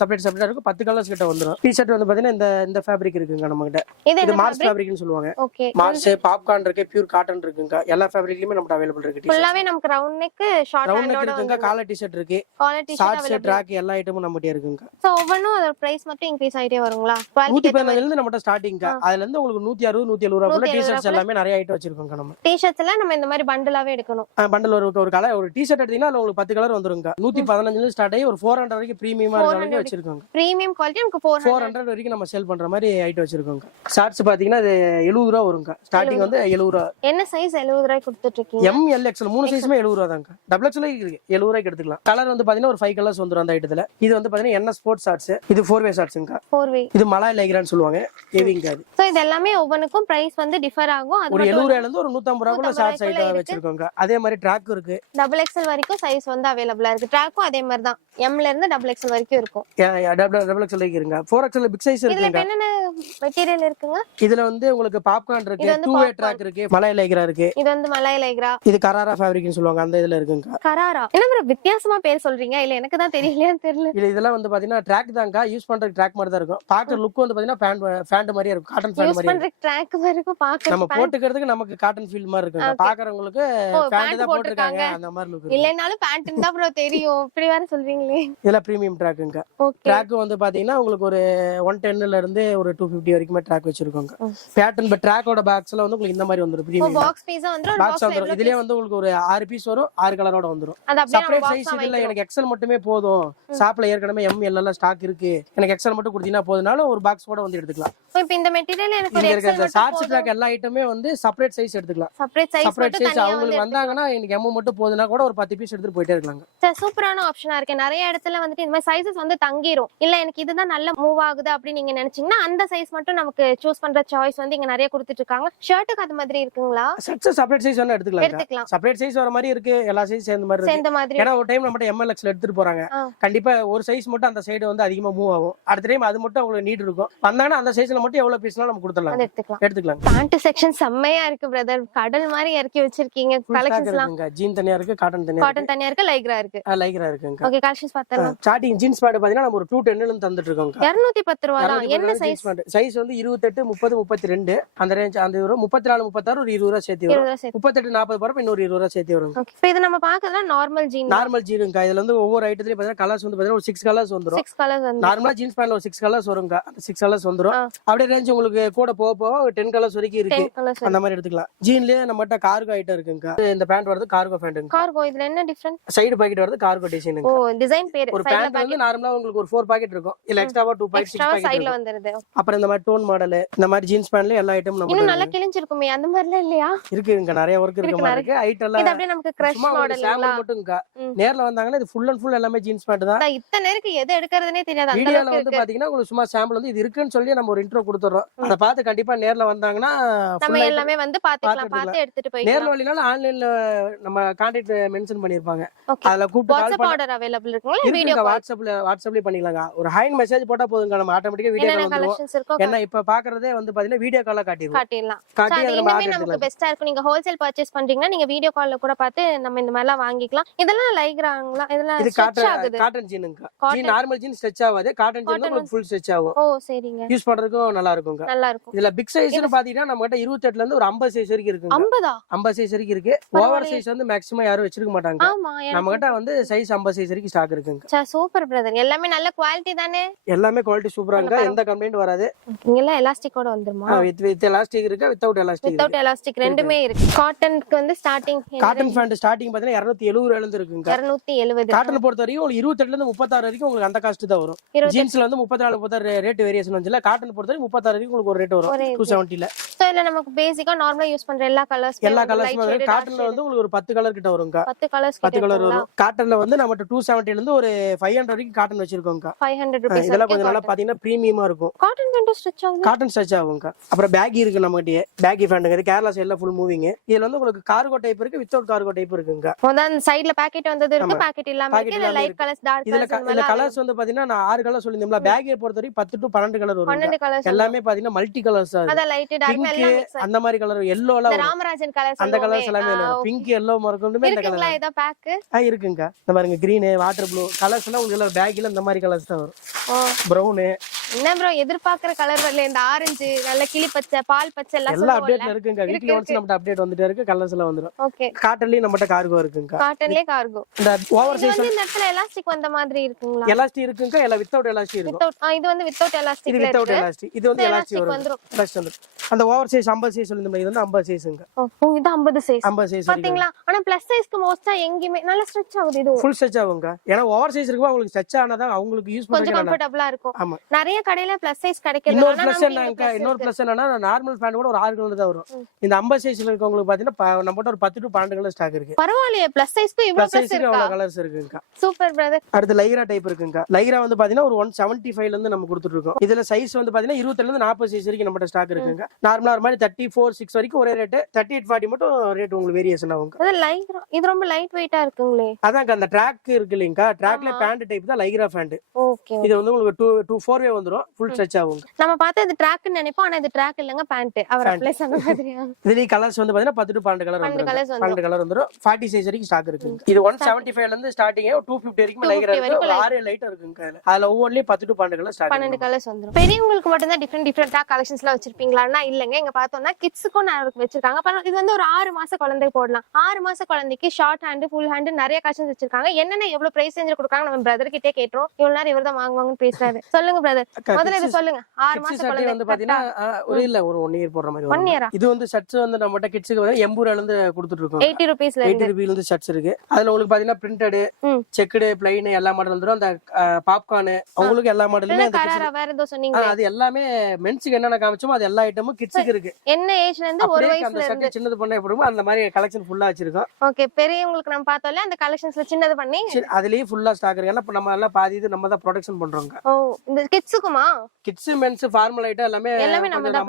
செப்பரேட்டா இருக்கும் 10 கலர்ஸ் கிட்ட வந்துரும் டி-ஷர்ட் வந்து பாத்தீங்கன்னா இந்த ஃபேப்ரிக் இருக்குங்க நம்ம கிட்ட இது மார்ஸ் ஃபேப்ரிக்னு சொல்லுவாங்க ஓகே மார்ஸ் பாப்கார்ன் இருக்கு பியூர் காட்டன் இருக்குங்க எல்லா ஃபேப்ரிக்லயுமே நம்ம அவைலபிள் இருக்கு ஃபுல்லாவே நமக்கு round neck short round neck ஹேண்டோட இருக்குங்க காலர் டி-ஷர்ட் இருக்கு குவாலிட்டி ஷார்ட்ஸ் ட்ராக் எல்லா ஐட்டமும் நம்மகிட்ட இருக்குங்க சோ ஒவ்வொன்னும் அதோட பிரைஸ் மட்டும் இன்க்ரீஸ் ஆயிட்டே வருங்களா 115 ல இருந்து நம்மட்ட ஸ்டார்டிங் அதுல இருந்து உங்களுக்கு 160 170 ரூபாய் குள்ள டி-ஷர்ட்ஸ் எல்லாமே நிறைய ஐட்டம் வச்சிருக்கோங்க நம்ம டி-ஷர்ட்ஸ்ல நம்ம இந்த மாதிரி பண்டலாவே எடுக்கணும் பண்டல் ஒரு கலர் ஒரு டி-ஷர்ட் எடுத்தீங்கன்னா அதுல உங்களுக்கு 10 கலர் வந்துருங்க 115 ல இருந்து ஸ்டார்ட் ஆகி ஒரு 400 வரைக்கும் பிரீமியமா இருக்கிற வரைக்கும் வச்சிருக்கோங்க பிரீமியம் குவாலிட்டி நமக்கு 400 வரைக்கும் நம்ம சேல் பண்ற மாதிரி ஐட்டம் வச்சிருக்கோங்க ஷார்ட்ஸ் பாத்தீங்கன்னா இது 70 ரூபாய் வருங்க ஸ்டார்டிங் வந்து 70 ரூபாய் என்ன சைஸ் 70 ரூபாய் கொடுத்துட்டு இருக்கீங்க எம் எல் எக்ஸ்எல் 3 சைஸ்மே 70 ரூபாய் தாங்க டபுள் எக்ஸ்எல் இருக்கு 70 ரூபாய்க்கு எடுத்துக்கலாம் கலர் வந்து பாத்தீங்கன்னா ஒரு 5 கலர்ஸ் வந்துரும் அந்த ஐட்டத்துல இது வந்து பாத்தீங்கன்னா என்ன ஸ்போர்ட்ஸ் ஷார்ட்ஸ் இது 4-way ஷார்ட்ஸ்ங்க 4-way இது மலாய் லைக்ரான்னு சொல்லுவாங்க ஹெவிங்க அது சோ இது எல்லாமே ஒவ்வொன்னுக்கும் பிரைஸ் வந்து டிஃபர் ஆகும் அது ஒரு 70 ரூபாயில இருந்து ஒரு 150 ரூபாய்க்குள்ள ஷார்ட்ஸ் ஐட்டம் வச்சிருக்கோங்க அதே மாதிரி ட்ராக் இருக்கு டபுள் எக்ஸ்எல் வரைக்கும் சைஸ் வந்து அவேலபிளா இருக்கு ட்ராக்கும் அதே மாதிரி தான் எம்ல இருந்து டபுள் எக்ஸ்எல் வரைக்கும் இருக்கும் டபுள் எக்ஸ்எல் இருக்குங்க 4XL பிக் சைஸ் இதுல இருக்குங்க என்னென்ன மெட்டீரியல் இருக்குங்க இதுல வந்து உங்களுக்கு பாப்கார்ன் இருக்கு 2-way ட்ராக் இருக்கு மலாய் லைக்ரா இருக்கு இது வந்து மலாய் லைக்ரா இது கராரா ஃபேப்ரிக்னு சொல்லுவாங்க அந்த இதுல இருக்குங்க கராரா என்ன ப்ரோ வித்தியாசமா பேர் சொல்றீங்க இல்ல எனக்கு தான் தெரியலையான்னு தெரியல இல்ல இதெல்லாம் வந்து பாத்தீங்கன்னா ட்ராக் தாங்க யூஸ் பண்றதுக்கு ட்ராக் மாதிரி தான் இருக்கும் பாக்குற லுக் வந்து பாத்தீங்கன்னா ஃபேண்ட் மாதிரியே இருக்கும் காட்டன் ஃபேண்ட் யூஸ் மாதிரி பண்ற ட்ராக் வரைக்கும் பாக்க நம்ம போட்டுக்கிறதுக்கு நமக்கு காட்டன் ஃபீல் மாதிரி இருக்குங்க பாக்குறவங்களுக்கு ஃபேண்ட் தான் போட்டுருக்காங்க அந்த மாதிரி லுக் இல்லனாலும் பேண்ட் தான் ப்ரோ தெரியும் இப்படி வேற சொல்றீங்களே இதெல்லாம் பிரீமியம் ட்ராக்குங்க ஓகே ட்ராக் வந்து பாத்தீங்கன்னா உங்களுக்கு ஒரு 110 ல இருந்து ஒரு 250 வரைக்குமே ட்ராக் வச்சிருக்கோங்க பேட்டர்ன் பட் ட்ராக்கோட பாக்ஸ்ல வந்து உங்களுக்கு இந்த மாதிரி வந்துரும் பிரீமியம் பாக்ஸ் பீஸா வந்து பாக்ஸ் வந்துரும் இதுலயே வந்து உங்களுக்கு ஒரு 6 பீஸ் வரும் 6 கலரோட வந்துரும் அது அப்படியே செப்பரேட் சைஸ் இல்ல எனக்கு எக்ஸல் மட்டுமே போதும் ஷாப்ல ஏற்கனவே எம் எல் எல்லாம் ஸ்டாக் இருக்கு எனக்கு எக்ஸல் மட்டும் கொடுத்தீங்கன்னா போதுனாலும் ஒரு பாக்ஸ் கூட வந்து எடுத்துக்கலாம் இப்போ இந்த மெட்டீரியல் எனக்கு ஒரு இங்க இருக்க ஷார்ட்ஸ் ட்ராக் எல்லா ஐட்டமே வந்து செப்பரேட் சைஸ் எடுத்துக்கலாம் செப்பரேட் சைஸ் செப்பரேட் சைஸ் அவங்களுக்கு வந்தாங்கன்னா எனக்கு எம் மட்டும் போதுனா கூட ஒரு 10 பீஸ் எடுத்துட்டு போயிட்டே இருக்காங்க சூப்பரான ஆப்ஷனா இருக்கு நிறைய இடத்துல வந்துட்டு இந்த மாதிரி சைஸஸ் வந்து தங்கிரும் இல்ல எனக்கு இதுதான் நல்ல மூவ் ஆகுது அப்படின்னு நீங்க நினைச்சீங்கன்னா அந்த சைஸ் மட்டும் நமக்கு சூஸ் பண்ற சாய்ஸ் வந்து இங்க நிறைய கொடுத்துட்டு இருக்காங்க ஷர்ட்டுக்கு அது மாதிரி இருக்குங்களா ஷர்ட்ஸ் செப்பரேட் சைஸ் வேணா எடுத்துக்கலாம் செப்பரேட் சைஸ் வர மாதிரி இருக்கு எல்லா சைஸ் சேர்ந்த மாதிரி இருக்கு சேர்ந்த மாதிரி ஏன்னா ஒரு டைம் நம்ம எம்எல்எக்ஸ்ல எடுத்துட்டு போறாங்க கண்டிப்பா ஒரு சைஸ் மட்டும் அந்த சைடு வந்து அதிகமா மூவ் ஆகும் அடுத்த டைம் அது மட்டும் அவங்களுக்கு நீட் இருக்கும் வந்தாங்கன்னா அந்த சைஸ்ல மட்டும் எவ்வளவு பீஸ்னாலும் நம்ம கொடுத்துடலாம் எடுத்துக்கலாம் பேண்ட் செக்ஷன் செம்மையா இருக்கு பிரதர் கடல் மாதிரி இறக்கி வச்சிருக்கீங்க கலெக்ஷன்ஸ்லாம் ஜீன் தனியா இருக்கு காட்டன் தனியா இருக்கு லைக்ரா இருக்கு லைக்ரா இருக்குங்க ஓகே கலெக்ஷன்ஸ் பார்த்தலாம் ஸ்டார்டிங் ஜீன்ஸ் பேண்ட் பாத்தீங்கன்னா நம்ம ஒரு 210 ல இருந்து தந்துட்டு இருக்கோம் 210 ரூபாய் தான் என்ன சைஸ் சைஸ் வந்து 28 30 32 அந்த ரேஞ்ச் அந்த வரும் 34 36 ஒரு 20 ரூபாய் சேர்த்து வரும் 38 40 போறப்ப இன்னொரு 20 ரூபாய் சேர்த்து வரும் இப்போ இது நம்ம பார்க்கறதுல நார்மல் ஜீன் நார்மல் ஜீனுங்க இதுல வந்து ஒவ்வொரு ஐட்டத்துலயும் பாத்தீங்கன்னா கலர்ஸ் வந்து பாத்தீங்கன்னா ஒரு 6 கலர்ஸ் வந்துரும். 6 கலர்ஸ் வந்து நார்மலா ஜீன்ஸ் பேண்ட்ல ஒரு 6 கலர்ஸ் வருங்க. அந்த 6 கலர்ஸ் வந்துரும். ஆ. அப்படியே ரேஞ்ச் உங்களுக்கு கூட போக போக 10 கலர்ஸ் வரைக்கும் இருக்கு. 10 கலர்ஸ் அந்த மாதிரி எடுத்துக்கலாம். ஜீன்லயே நம்மகிட்ட கார்கோ ஐட்டம் இருக்குங்க. இந்த பேண்ட் வரது கார்கோ பேண்ட்ங்க. கார்கோ. இதுல என்ன டிஃபரண்ட்? சைடு பாக்கெட் வரது கார்கோ டிசைனுங்க. ஓ, டிசைன் பேர். ஒரு பேண்ட் வந்து நார்மலா உங்களுக்கு ஒரு 4 பாக்கெட் இருக்கும். இல்ல எக்ஸ்ட்ராவா 2 பாக்கெட் 6 எக்ஸ்ட்ரா பாக்கெட் சைடுல இருக்கும். வந்துருது. அப்புறம் இந்த மாதிரி டோன் மாடல் இந்த மாதிரி ஜீன்ஸ் பேண்ட்ல எல்லா ஐட்டமும் இன்னும் நம்ம நல்லா கிழிஞ்சிருக்குமே, அந்த மாதிரிலாம் இல்லையா? இருக்குங்க. நிறைய ஒர்க் இருக்க மாதிரி இருக்கு. ஐட்டம் எல்லாம் இது அப்படியே நமக்கு கிரஷ் சும்மா ஒரு மாடலுங்களா? சாம்பிள் மட்டும்ங்க. நேர்ல வந்தாங்கன்னா இது ஃபுல் அண்ட் ஃபுல் எல்லாமே ஜீன்ஸ் பேண்ட் தான். இத்தனை இருக்கு, எது எடுக்கிறதுனே தெரியாது அந்த வீடியோல அளவுக்கு வந்து இருக்கு. பாத்தீங்கன்னா உங்களுக்கு சும்மா சாம்பிள் வந்து இது இருக்குன்னு சொல்லி நம்ம ஒரு இன்ட்ரோ கொடுத்துறோம். அத பார்த்து கண்டிப்பா நேர்ல வந்தாங்கன்னா நம்ம எல்லாமே வந்து பாத்துக்கலாம், பார்த்து பார்த்து எடுத்துட்டு நேர்ல போயிடலாம். வழினால ஆன்லைன்ல நம்ம கான்டாக்ட் மென்ஷன் பண்ணிருப்பாங்க. ஓகே. அதுல கூப்பிட்டு கால் வாட்ஸ்அப் ஆர்டர் அவைலபிள் இருக்குங்களா? வீடியோ இருக்குங்க. வாட்ஸ்அப்லயே பண்ணிக்கலாங்க. ஒரு ஹைன் மெசேஜ் போட்டா போதுங்க. நம்ம ஆட்டோமேட்டிக்கா வீடியோ என்னென்ன கால் வந்துரும். கலெக்ஷன்ஸ் இருக்கோ ஏன்னா இப்ப பாக்குறதே வந்து பாத்தீங்கன்னா வீடியோ காலா காட்டிடுவோம். காட்டிடலாம். காட்டி அது நம்ம இன்னுமே ஆர்டர் நமக்கு எடுத்துக்கலாம். பெஸ்டா இருக்கும். நீங்க ஹோல்சேல் பர்ச்சேஸ் பண்றீங்கன்னா நீங்க வீடியோ கால்ல கூட பார்த்து நம்ம இந்த மாதிரிலாம் வாங்கிக்கலாம். இதெல்லாம் லைக்ராங்களா? இதெல்லாம் இது ஸ்ட்ரெச் ஆகுது. காட்டன் ஜீனுங்க. Cotton. Jean normal jean stretch ஆகாது. காட்டன் ஜீன் உங்களுக்கு ஃபுல் ஸ்ட்ரெச் ஆகும். ஓ, சரிங்க. யூஸ் பண்றதுக்கும் நல்லா இருக்குங்க. நல்லா இருக்கும். இதுல பிக் சைஸ்னு பாத்தீங்கன்னா நம்ம கிட்ட 28ல இருந்து ஒரு 50 சைஸ் வரைக்கும் இருக்குங்க. 50ஆ? 50 சைஸ் வரைக்கும் இருக்கு. ஓவர் சைஸ் வந்து மேக்ஸிமம் யாரும் வச்சிருக்க மாட்டாங்க. ஆமா. நம்ம கிட்ட வந்து சைஸ் 50 சைஸ் வரைக்கும் ஸ்டாக் இருக்குங்க. Super brother. எல்லாமே நல்ல குவாலிட்டி தானே? எல்லாமே குவாலிட்டி சூப்பரா இருக்கு. எந்த கம்ப்ளைண்ட் வராது. இங்க எல்லாம் எலாஸ்டிக்கோட வந்துருமா? வித் எலாஸ்டிக் இருக்கு, வித்தவுட் எலாஸ்டிக் இருக்கு. வித்தவுட் எலாஸ்டிக் ரெண்டுமே இருக்கு. காட்டனுக்கு வந்து ஸ்டார்டிங் காட்டன் பேண்ட் ஸ்டார்டிங் பாத்தீங்கன்னா 270 ரூபாயில இருந்து இருக்குங்க. 270. காட்டன் பொறுத்த வரைக்கும் உங்களுக்கு 28ல இருந்து 36 வரைக்கும் உங்களுக்கு அந்த காஸ்ட் தான் வரும். ஜீன்ஸ்ல வந்து 34 36 ரேட் வேரியேஷன் வந்துல. காட்டன் பொறுத்த வரைக்கும் 36 வரைக்கும் உங்களுக்கு ஒரு ரேட் வரும். 270ல. சோ இல்ல நமக்கு பேசிக்கா நார்மலா யூஸ் பண்ற எல்லா கலர்ஸ் வரும். காட்டன்ல வந்து உங்களுக்கு ஒரு 10 கலர் கிட்ட வருங்க. 10 கலர்ஸ் 10 கலர் வரும். காட்டன்ல வந்து நம்ம 270ல இருந்து ஒரு 500 வரைக்கும் காட்டன் வச்சிருக்கோங்க. 500 ரூபீஸ். இதெல்லாம் கொஞ்சம் நல்லா பாத்தீங்கன்னா பிரீமியமா இருக்கும். காட்டன் பேண்ட் ஸ்ட்ரெச் ஆகும். காட்டன் ஸ்ட்ரெச் ஆகுங்க. அப்புறம் பேக்கி இருக்கு நம்மகிட்ட. பேக்கி பேண்ட்ங்க. இது கேரளா சைடுல ஃபுல் மூவிங். இதுல வந்து உங்களுக்கு கார்கோ டைப் இருக்கு, வித்தவுட் கார்கோ டைப் இருக்குங்க. முதல்ல சைடுல பாக்கெட் வந்தது இருக்கு, பாக்கெட் இல்லாம இருக்கு. இல்ல லைட் கலர்ஸ், டார்க் கலர்ஸ். இதுல கலர்ஸ் வந்து பாத்தீங்கன்னா நான் 6 கலர் சொல்லிருந்தேன்ல. பேக்கியை பொறுத்த வரைக்கும் 10 to 12 கலர் வரும். 12 கலர்ஸ். எல்லாமே பாத்தீங்கன்னா மல்டி கலர்ஸ் ஆகும். அத லைட் டார்க் எல்லாம் மிக்ஸ். அந்த மாதிரி கலர் yellow எல்லாம் வரும். ராமராஜன் கலர்ஸ் அந்த கலர்ஸ் எல்லாமே வரும். பிங்க் yellow மறக்கொண்டுமே இந்த கலர். இருக்குங்களா? இத பேக் இருக்குங்க. இந்த பாருங்க green, வாட்டர் ப்ளூ கலர்ஸ் எல்லாம் உங்களுக்கு எல்லாம் பேக்ல இந்த மாதிரி கலர்ஸ் தான் வரும். ஓ, பிரவுன். என்ன ப்ரோ எதிர்பார்க்கிற கலர் வரல. இந்த ஆரஞ்சு, நல்ல கிளி பச்சை, பால் பச்சை எல்லாம் எல்லாம் அப்டேட்ல இருக்குங்க. வீக்லி ஒன்ஸ் நம்ம அப்டேட் வந்துட்டே இருக்கு. கலர்ஸ் எல்லாம் வந்துரும். ஓகே. காட்டன்லயே நம்மட்ட கார்கோ இருக்குங்க. காட்டன்லயே கார்கோ. இந்த ஓவர் சைஸ் இந்த இடத்துல எலாஸ்டிக் வந்த மாதிரி இருக்குங்களா? எலாஸ்டிக் இருக்குங்க. இல்ல வித்தவுட் எலாஸ்டிக் இருக்கும். வித்தவுட். இது வந்து வித்தவுட் இது எலாஸ்டிக்ல வித்தவுட் இருக்கு. எலாஸ்டிக். இது வந்து எலாஸ்டிக் வரும். எலாஸ்டிக் வந்துரும். அந்த ஓவர் சைஸ் 50 சைஸ் சொல்லிருந்தோம். இது வந்து 50 சைஸ்ங்க. ஓ, இது 50 சைஸ். 50 சைஸ் பாத்தீங்களா? ஆனா பிளஸ் சைஸ்க்கு மோஸ்டா எங்கயுமே நல்ல ஸ்ட்ரெச் ஆகுது. இது ஃபுல் ஸ்ட்ரெச் ஆகுங்க. ஏன்னா ஓவர் சைஸ் இருக்குமா உங்களுக்கு ஸ்ட்ரெச் ஆனதா அவங்களுக்கு யூஸ் கொஞ்சம் பண்றதுக்கு கம்ஃபர்ட்டபிளா இருக்கும். ஆமா. நிறைய கடையில பிளஸ் சைஸ் கிடைக்குது. இன்னொரு பிளஸ் என்னன்னா நார்மல் பேண்ட் கூட ஒரு 6 கலர் தான் வரும். இந்த 50 சைஸ்ல இருக்கவங்களுக்கு பாத்தீங்கன்னா நம்மகிட்ட ஒரு 10 to 12 கலர் ஸ்டாக் இருக்கு. பரவாயில்லையே, பிளஸ் சைஸ்க்கு இவ்ளோ பிளஸ் சைஸ்க்கு இருக்கா? அவ்வளவு கலர்ஸ் இருக்குங்க. Super brother. அடுத்து லைக்ரா டைப் இருக்குங்க. லைக்ரா வந்து பாத்தீங்கன்னா ஒரு 175ல இருந்து நம்ம கொடுத்துட்டு இருக்கோம். இதுல சைஸ் வந்து பாத்தீங்கன்னா 20ல இருந்து 40 சைஸ் வரைக்கும் நம்மகிட்ட ஸ்டாக் இருக்குங்க. நார்மலா ஒரு மாதிரி 34, 6 வரைக்கும் ஒரே ரேட். 38, 40 மட்டும் ரேட் உங்களுக்கு வேரியேஷன் ஆகும். அது லைக்ரா. இது ரொம்ப லைட் வெயிட்டா இருக்குங்களே. அதாங்க அந்த ட்ராக் இருக்கு இல்லீங்க. ட்ராக்ல பேண்ட் டைப் தான் லைக்ரா பேண்ட். ஓகே. இது வந்து உங்களுக்கு 2 4 வே வந்துரும். ஃபுல் ஸ்ட்ரெச் ஆகும். நம்ம பார்த்தா இது ட்ராக்னு நினைப்போம். ஆனா இது ட்ராக் இல்லங்க, பேண்ட். அவர் அப்ளை பண்ண மாதிரியா? இதுல கலர்ஸ் வந்து பாத்தீங்கன்னா 10 to 12 கலர் வந்துரும். 12 கலர் வந்துரும். 40 சைஸ் வரைக்கும் ஸ்டாக் இருக்குங்க. இது 175ல இருந்து ஸ்டார்டிங் 250 வரைக்கும் லைக்ரா இருக்கு. 6 லைட் இருக்குங்க. அதுல ஒவ்வொன்லயும் 10 to 12 கலர் ஸ்டாக். 12 கலர்ஸ் வந்துரும். பெரியவங்களுக்கு மட்டும் தான் டிஃபரெண்டா கலெக்ஷன்ஸ்லாம் வச்சிருப்பீங்களான்னா இல்லங்க. இங்க பார்த்தோம்னா கிட்ஸ்க்கும் வச்சிருக்காங்க. இது வந்து ஒரு 6 மாச குழந்தை போடலாம். 6 மாச குழந்தைக்கு ஷார்ட் ஹேண்ட், ஃபுல் ஹேண்ட் நிறைய கலெக்ஷன்ஸ் வச்சிருக்காங்க. என்னென்ன எவ்வளவு பிரைஸ் ரேஞ்சில கொடுக்காங்க நம்ம பிரதர் கிட்டே கேட்றோம். இவ்வளவு நேரம் இவர்தான் வாங்குவாங்கன்னு பேசுறாரு. சொல்லுங்க பிரதர், முதல்ல இது சொல்லுங்க. 6 மாச குழந்தை வந்து பாத்தீங்கன்னா ஒரு 1 இயர் போடுற மாதிரி 1 இயரா? இது வந்து ஷர்ட்ஸ் வந்து நம்மட்ட கிட்ஸ்க்கு வந்து 80 ரூபாயில இருந்து கொடுத்துட்டு இருக்கோம். 80 ரூபீஸ்ல 80 ரூபாயில இருந்து ஷர்ட்ஸ் இருக்கு. அதுல உங்களுக்கு பாத்தீங்கன்னா பிரிண்டட், செக்குடு, பிளைன் எல்லா மாடல் வந்துரும். அந்த பாப்கார்ன் உங்களுக்கு எல்லா மாடலுமே கராரா வேற ஏதோ சொன்னீங்க. அது எல்லாமே மென்ஸ்க்கு என்னென்ன காமிச்சோமோ அது எல்லா ஐட்டமும் கிட்ஸ்க்கு இருக்கு. என்ன ஏஜ்ல இருந்து ஒரு வயசுல இருந்து சின்னது பண்ண எப்படிமோ அந்த மாதிரி கலெக்ஷன் ஃபுல்லா வச்சிருக்கோம். ஓகே. பெரியவங்களுக்கு நம்ம பார்த்தோம்ல அந்த கலெக்ஷன்ஸ்ல சின்னது பண்ணி அதுலயே ஃபுல்லா ஸ்டாக் இருக்கு. ஏன்னா நம்ம எல்லாம் பாதி இது நம்ம தான் ப்ரொடக்ஷன் பண்றோங்க. ஓ, இந்த கிட்ஸ்க்குமா? கிட்ஸ், மென்ஸ், ஃபார்மல் ஐட்டம் எல்லாமே நம்ம தான்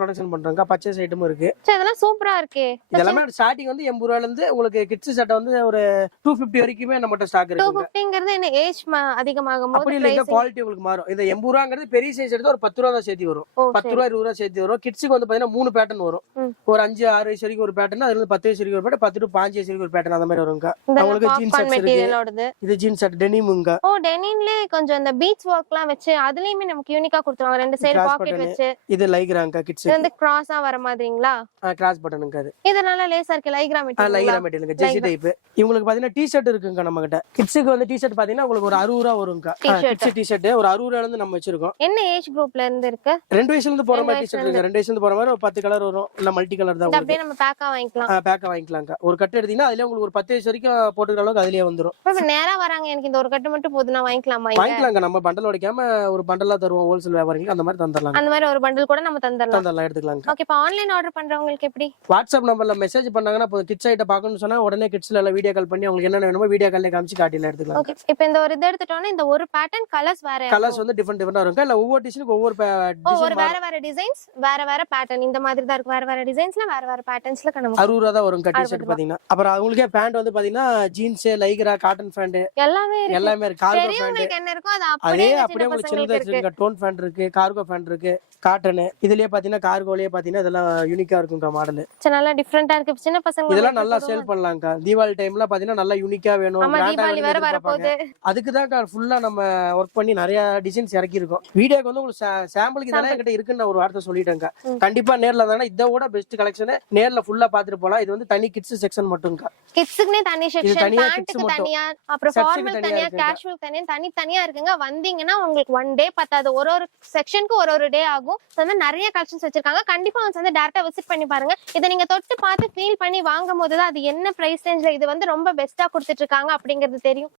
ப்ரொடக்ஷன் பண்றோங்க. பர்ச்சேஸ் ஐட்டமும் இருக்கு. சரி, இதெல்லாம் சூப்பரா இருக்கே. இதெல்லாம் ஸ்டார்டிங் வந்து 80 ரூபாயில இருந்து உங்களுக்கு கிட்ஸ் சட்டை வந்து ஒரு 250 வரைக்குமே நம்மட்ட ஸ்டாக் இருக்கு. 250ங்கிறது என்ன ஏஜ் அதிகமாகும் அப்படி இல்ல, இந்த குவாலிட்டி உங்களுக்கு மாறும். இந்த 80 ரூபாங்கிறது பெரிய சைஸ் எடுத்து ஒரு 10 ரூபா தான் சேர்த்து வரும். 10 ரூபா 20 ரூபா சேர்த்து வரும். கிட்ஸ்க்கு வந்து பாத்தீங்கன்னா 3 பேட்டர்ன் வரும். ஒரு 5, 6 வயசு வரைக்கும் ஒரு பேட்டர்ன், அதுல இருந்து 10 வயசு வரைக்கும் ஒரு பேட்டர்ன், 10 to 5 வயசு வரைக்கும் ஒரு பேட்டர்ன் அந்த மாதிரி வருங்க. உங்களுக்கு ஜீன்ஸ் செட்ஸ் இருக்கு. இது ஜீன்ஸ் செட் டெனிம்ங்க. ஓ, டெனிம்ல கொஞ்சம் அந்த பீச் வர்க்லாம் வச்சு அதுல அதுலயுமே நமக்கு யூனிக்கா கொடுத்துருவாங்க. 2 சைடு Cross பாக்கெட் button. வச்சு. இது லைக்ராங்க கிட்ஸ். இது வந்து கிராஸா வர மாதிரிங்களா? கிராஸ் பட்டனுங்க அது. இதனால லேசா இருக்கு. Lycra material. லைக்ரா மெட்டீரியலுங்க ஜெர்சி டைப். இவங்களுக்கு பாத்தீங்கன்னா டி-ஷர்ட் இருக்குங்க நம்ம கிட்ட. கிட்ஸுக்கு வந்து டி-ஷர்ட் பாத்தீங்கன்னா உங்களுக்கு ஒரு 60 ரூபாய் வரும்ங்க. கிட்ஸ் டி-ஷர்ட் ஒரு 60 ரூபாயில இருந்து நம்ம வச்சிருக்கோம். என்ன ஏஜ் குரூப்ல இருந்து இருக்கு? 2 வயசுல இருந்து போற மாதிரி டி-ஷர்ட் இருக்கு. 2 வயசுல இருந்து போற மாதிரி ஒரு 10 கலர் வரும். இல்ல மல்டி கலர் தான். அப்படியே நம்ம பேக்கா வாங்கிக்கலாம். பேக்கா வாங்கிக்கலாங்க. ஒரு கட்டு எடுத்தீங்கன்னா அதுல உங்களுக்கு ஒரு 10 வயசு வரைக்கும் போட்டுக்கிற அளவுக்கு அதுலயே வந்துரும். இப்ப நேரா வராங்க, எனக்கு இந்த ஒரு கட்டு மட்டும் போதும், நான் வாங்கிக்கலாமா? வாங்கிக்கலாங்க. நம்ம பண்டல் உடைக்காம ஒரு பண்டலா தருவோம் ஹோல்சேல் வியாபாரிகளுக்கு. அந்த மாதிரி தந்துடலாம். அந்த மாதிரி ஒரு பண்டல் கூட நம்ம தந்துடலாம். எடுத்துக்கலாங்க. ஓகே. இப்ப ஆன்லைன் ஆர்டர் பண்றவங்களுக்கு எப்படி? வாட்ஸ்அப் நம்பர்ல மெசேஜ் பண்ணாங்கன்னா போதும். கிட்ஸ் ஐட்ட பார்க்கணும்னு சொன்னா உடனே கிட்ஸ்ல எல்லாம் வீடியோ கால் பண்ணி உங்களுக்கு என்ன வேணுமோ வீடியோ கால்ல காமிச்சு காட்டில எடுத்துக்கலாம். ஓகே. இப்போ இந்த ஒரு இது எடுத்துட்டோம்னா இந்த ஒரு பேட்டர்ன் கலர்ஸ் வேற கலர்ஸ் வந்து டிஃபரெண்டா இருக்கும். இல்ல ஒவ்வொரு டிசைனுக்கு ஒவ்வொரு ஒரு வேற டிசைன்ஸ் வேற பேட்டர்ன் இந்த மாதிரி தான் இருக்கும். வேற டிசைன்ஸ்ல வேற பேட்டர்ன்ஸ்ல நம்ம 60 ரூபாய் தான் வரும் டி-ஷர்ட் பாத்தீங்கன்னா. அப்புறம் அவங்களுக்கே பேண்ட் வந்து பாத்தீங்கன்னா ஜீன்ஸ், லைக்ரா, காட்டன் பேண்ட் எல்லாமே இருக்கு. கார்கோ பெரியவங்களுக்கு என்ன இருக்கோ அது அப்படியே அப்படியே உங்களுக்கு சின்னதா இருக்கு. டோன் பேண்ட் இருக்கு, கார்கோ பேண்ட் இருக்கு, காட்டன். இதுலயே பாத்தீங்கன்னா கார்கோலயே பாத்தீங்கன்னா இதெல்லாம் யூனிக்கா இருக்குங்க மாடல். நல்லா டிஃபரெண்டா இருக்கு. சின்ன பசங்க இதெல்லாம் நல்லா சேல் பண்ணலாம்க்கா. தீபாவளி டைம்ல பாத்தீங்கன்னா நல்லா யூனிக்கா வேணும். தீபாவளி வேற வரப்போகுது. அதுக்கு தான் ஃபுல்லா நம்ம ஒர்க் பண்ணி நிறைய டிசைன்ஸ் இறக்கி இருக்கோம். வீடியோக்கு வந்து உங்களுக்கு சாம்பிளுக்கு இதெல்லாம் என்கிட்ட இருக்குன்னு ஒரு வார்த்தை சொல்லிட்டேங்க. கண்டிப்பா நேர்ல வந்தாங்கன்னா இதை விட பெஸ்ட் கலெக்ஷன் நேர்ல ஃபுல்லா பாத்துட்டு போலாம். இது வந்து தனி கிட்ஸ் செக்ஷன் மட்டும்க்கா. கிட்ஸ்க்குனே தனி செக்ஷன், பேண்ட்க்கு தனியா, அப்புறம் ஃபார்மல் தனியா, கேஷுவல் தனியா இருக்குங்க. வந்தீங்கன்னா உங்களுக்கு ஒன் டே பத்தாது. ஒரு செக்ஷனுக்கு ஒரு டே ஆகும். அந்த நிறைய கலெக்ஷன்ஸ் வச்சிருக்காங்க. கண்டிப்பா வந்து டைரக்டா விசிட் பண்ணி பாருங்க. இதை நீங்க தொட்டு பார்த்து ஃபீல் பண்ணி வாங்கும் போதுதான் அது என்ன பிரைஸ் ரேஞ்ச்ல இது வந்து ரொம்ப பெஸ்டா கொடுத்துட்டு இருக்காங்க அப்படிங்கிறது தெரியும்.